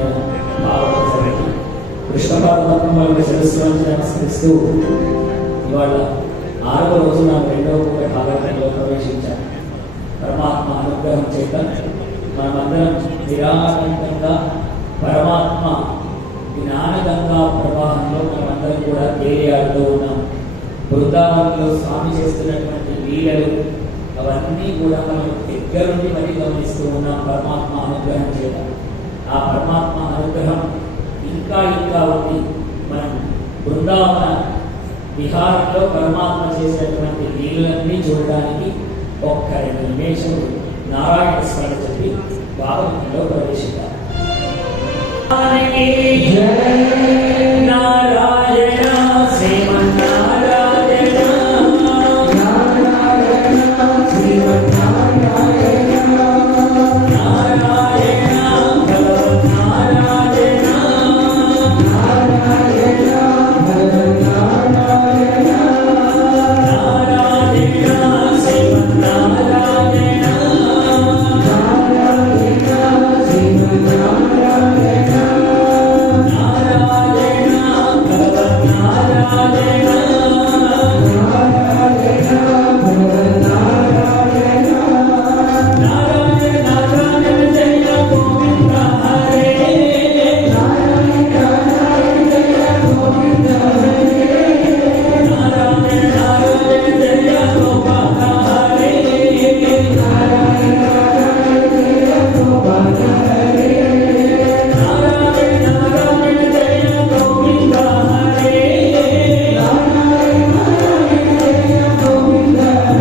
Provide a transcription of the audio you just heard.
స్వరూపుడైన భావసరికి కృష్ణ పరమాత్మకు శిరస్సులను నమస్కరిస్తూ ఇవాళ 6వ రోజున 2వ భాగంలో ప్రవేశించాను. పరమాత్మ అనుగ్రహం చేత మనమందరం నిరాటంకంగా పరమాత్మ జ్ఞానగంగా ప్రవాహంలో మనమందరం కూడా తేలియాడుతూ ఉన్నాం. బృందావనంలో స్వామి చేస్తున్నటువంటి లీలలు అవన్నీ కూడా మనం దగ్గరుండి మరి గమనిస్తూ ఉన్నాం పరమాత్మ అనుగ్రహం చేత. ఆ పరమాత్మ అనుగ్రహం ఇంకా ఇంకా ఉంది. మనం బృందావన విహారంలో పరమాత్మ చేసినటువంటి లీలలన్నీ చూడడానికి ఒక్క 2 నిమిషాలు నారాయణ స్మరణ చెప్పి భాగవతంలో ప్రవేశిద్దాం. నారాయణ శ్రీమన్నారాయణ Narayana